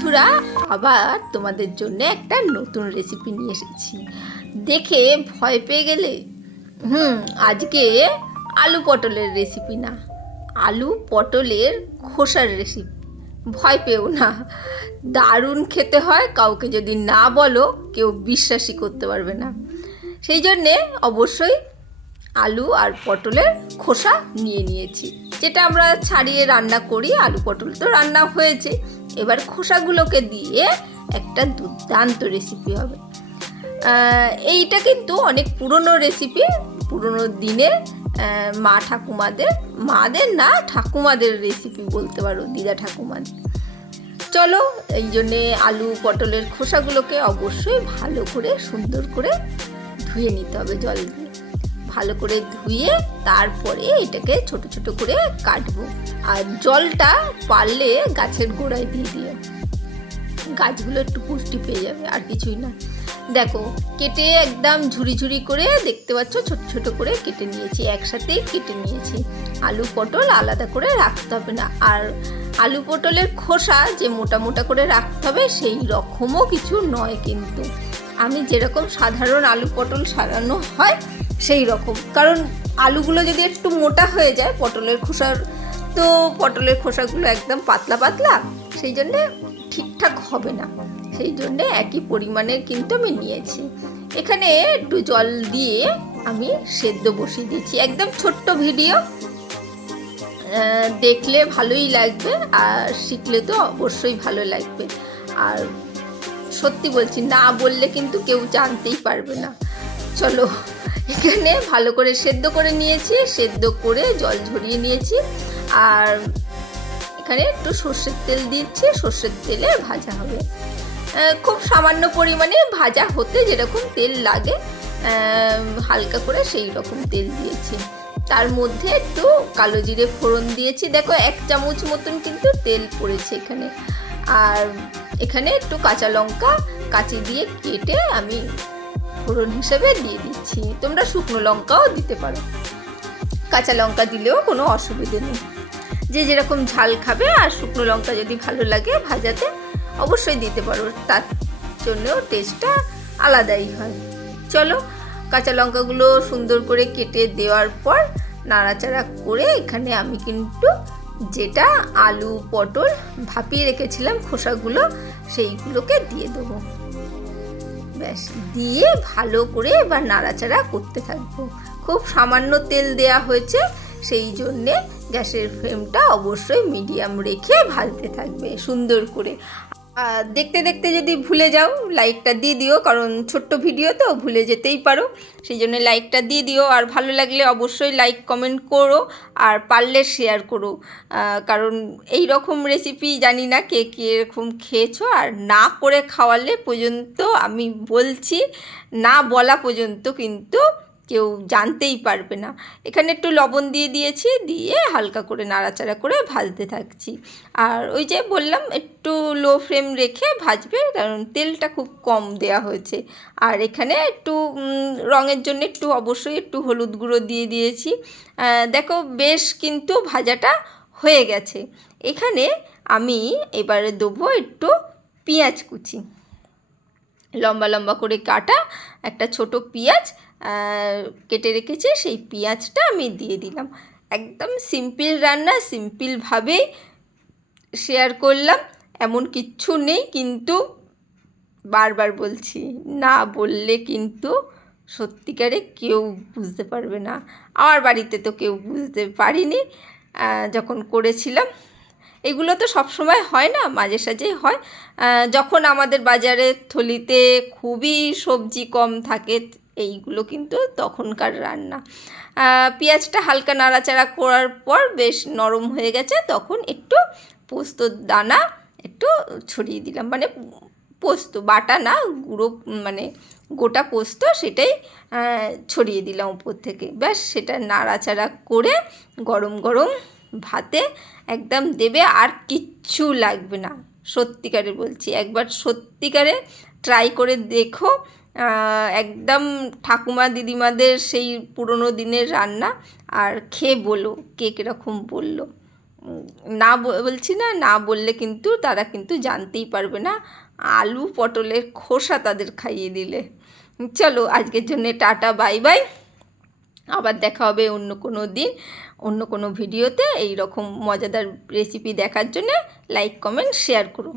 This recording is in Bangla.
বন্ধুরা, আবার তোমাদের জন্য একটা নতুন রেসিপি নিয়ে এসেছি। দেখে ভয় পেয়ে গেলে? আজকে আলু পটলের রেসিপি না, আলু পটলের খোসার রেসিপি। ভয় পেও না, দারুণ খেতে হয়। কাউকে যদি না বলো কেউ বিশ্বাসই করতে পারবে না। সেই জন্যে অবশ্যই আলু আর পটলের খোসা নিয়ে নিয়েছি, যেটা আমরা ছাড়িয়ে রান্না করি। আলু পটল তো রান্না হয়েছে, এবার খোসাগুলোকে দিয়ে একটা দুর্দান্ত রেসিপি হবে। এইটা কিন্তু অনেক পুরনো রেসিপি, পুরনো দিনের মাদের না ঠাকুমাদের রেসিপি বলতে পারো, দিদা ঠাকুমাদের। চলো, এই জন্যে আলু পটলের খোসাগুলোকে অবশ্যই ভালো করে সুন্দর করে ধুয়ে নিতে হবে জল দিয়ে। ভালো করে ধুয়ে তারপরে এটাকে ছোট ছোট করে কাটবো। আর জলটা পারলে গাছের গোড়ায় দিয়ে দিও, গাছগুলো একটু পুষ্টি পেয়ে যাবে, আর কিছুই না। দেখো, কেটে একদম ঝুরি ঝুরি করে, দেখতে পাচ্ছ ছোট ছোট করে কেটে নিয়েছি, একসাথেই কেটে নিয়েছি। আলু পটল আলাদা করে রাখতে হবে না। আর আলু পটলের খোসা যে মোটা মোটা করে রাখতে হবে সেই রকমও কিছু নয় কিন্তু। আমি যেরকম সাধারণ আলু পটল সারানো হয় সেই রকম, কারণ আলুগুলো যদি একটু মোটা হয়ে যায় পটলের খোসাগুলো একদম পাতলা পাতলা, সেই জন্যে ঠিকঠাক হবে না। সেই জন্যে একই পরিমাণের কিন্তু আমি নিয়েছি। এখানে একটু জল দিয়ে আমি সেদ্ধ বসিয়ে দিয়েছি। একদম ছোট্ট ভিডিও, দেখলে ভালোই লাগবে আর শিখলে তো অবশ্যই ভালো লাগবে। আর সত্যি বলছি, না বললে কিন্তু কেউ জানতেই পারবে না। চলো, এখানে ভালো করে সেদ্ধ করে নিয়েছি, সেদ্ধ করে জল ঝরিয়ে নিয়েছি। আর এখানে একটু সর্ষের তেল দিচ্ছি, সর্ষের তেলে ভাজা হবে। খুব সামান্য পরিমাণে ভাজা হতে যেরকম তেল লাগে, হালকা করে সেই রকম তেল দিয়েছি। তার মধ্যে একটু কালো জিরে ফোড়ন দিয়েছি। দেখো, 1 চামচ মতন কিন্তু তেল পড়েছে এখানে। আর এখানে একটু কাঁচা লঙ্কা কাঁচি দিয়ে কেটে আমি ফোড়ন হিসেবে দিয়ে দিচ্ছি। তোমরা শুকনো লঙ্কাও দিতে পারো, কাঁচা লঙ্কা দিলেও কোনো অসুবিধে নেই। যে যেরকম ঝাল খাবে, আর শুকনো লঙ্কা যদি ভালো লাগে ভাজাতে অবশ্যই দিতে পারো, তার জন্যও টেস্টটা আলাদাই হয়। চলো, কাঁচা লঙ্কাগুলো সুন্দর করে কেটে দেওয়ার পর নাড়াচাড়া করে এখানে আমি কিন্তু যেটা আলু পটল ভাপিয়ে রেখেছিলাম খোসাগুলো, সেইগুলোকে দিয়ে দেবো। ব্যাস, দিয়ে ভালো করে এবার নাড়াচাড়া করতে থাকবো। খুব সামান্য তেল দেয়া হয়েছে, সেই জন্যে গ্যাসের ফ্লেমটা অবশ্যই মিডিয়াম রেখে ভাজতে থাকবে সুন্দর করে। আর দেখতে দেখতে যদি ভুলে যাও লাইকটা দিয়ে দিও, কারণ ছোট্ট ভিডিও তো ভুলে যেতেই পারো, সেই জন্য লাইকটা দিয়ে দিও। আর ভালো লাগলে অবশ্যই লাইক কমেন্ট করো, আর পারলে শেয়ার করো। কারণ এই রকম রেসিপি জানি না কে কে এরকম খেয়েছো, আর না করে খাওয়ালে পর্যন্ত, আমি বলছি না বলা পর্যন্ত কিন্তু কেউ জানতেই পারবে না। এখানে একটু লবণ দিয়ে দিয়েছি, দিয়ে হালকা করে নাড়াচাড়া করে ভাজতে থাকছি। আর ওই যে বললাম, একটু লো ফ্লেম রেখে ভাজবে, কারণ তেলটা খুব কম দেয়া হয়েছে। আর এখানে একটু রঙের জন্য অবশ্যই একটু হলুদ গুঁড়ো দিয়ে দিয়েছি। দেখো, বেশ কিন্তু ভাজাটা হয়ে গেছে। এখানে আমি এবারে দেবো একটু পেঁয়াজ কুচি, লম্বা লম্বা করে কাটা একটা ছোট পেঁয়াজ কেটে রেখেছি, সেই পেঁয়াজটা আমি দিয়ে দিলাম। একদম সিম্পল রান্না, সিম্পলভাবেই শেয়ার করলাম, এমন কিচ্ছু নেই। কিন্তু বারবার বলছি, না বললে কিন্তু সত্যিকারে কেউ বুঝতে পারবে না। আমার বাড়িতে তো কেউ বুঝতে পারিনি যখন করেছিলাম। এগুলো তো সব সময় হয় না, মাঝে সাঝেই হয়। যখন আমাদের বাজারের থলিতে খুবই সবজি কম থাকে, এইগুলো কিন্তু তখনকার রান্না। পেঁয়াজটা হালকা নাড়াচাড়া করার পর বেশ নরম হয়ে গেছে, তখন একটু পোস্তর দানা একটু ছড়িয়ে দিলাম। মানে পোস্ত বাটা না, গুঁড়ো, মানে গোটা পোস্ত, সেটাই ছড়িয়ে দিলাম উপর থেকে। ব্যাস, সেটা নাড়াচাড়া করে গরম গরম ভাতে একদম দেবে, আর কিচ্ছু লাগবে না। সত্যিকারে বলছি, একবার সত্যিকারে ট্রাই করে দেখো। একদম ঠাকুমা দিদিমাদের সেই পুরনো দিনের রান্না, আর খেয়ে বলো কে কীরকম বললো। না বলছি না, না বললে কিন্তু তারা কিন্তু জানতেই পারবে না। আলু পটলের খোসা তাদের খাইয়ে দিলে। চলো আজকের জন্য টাটা, বাই বাই। আবার দেখা হবে অন্য কোনো দিন, অন্য কোনো ভিডিওতে। এই রকম মজাদার রেসিপি দেখার জন্য লাইক, কমেন্ট, শেয়ার করো।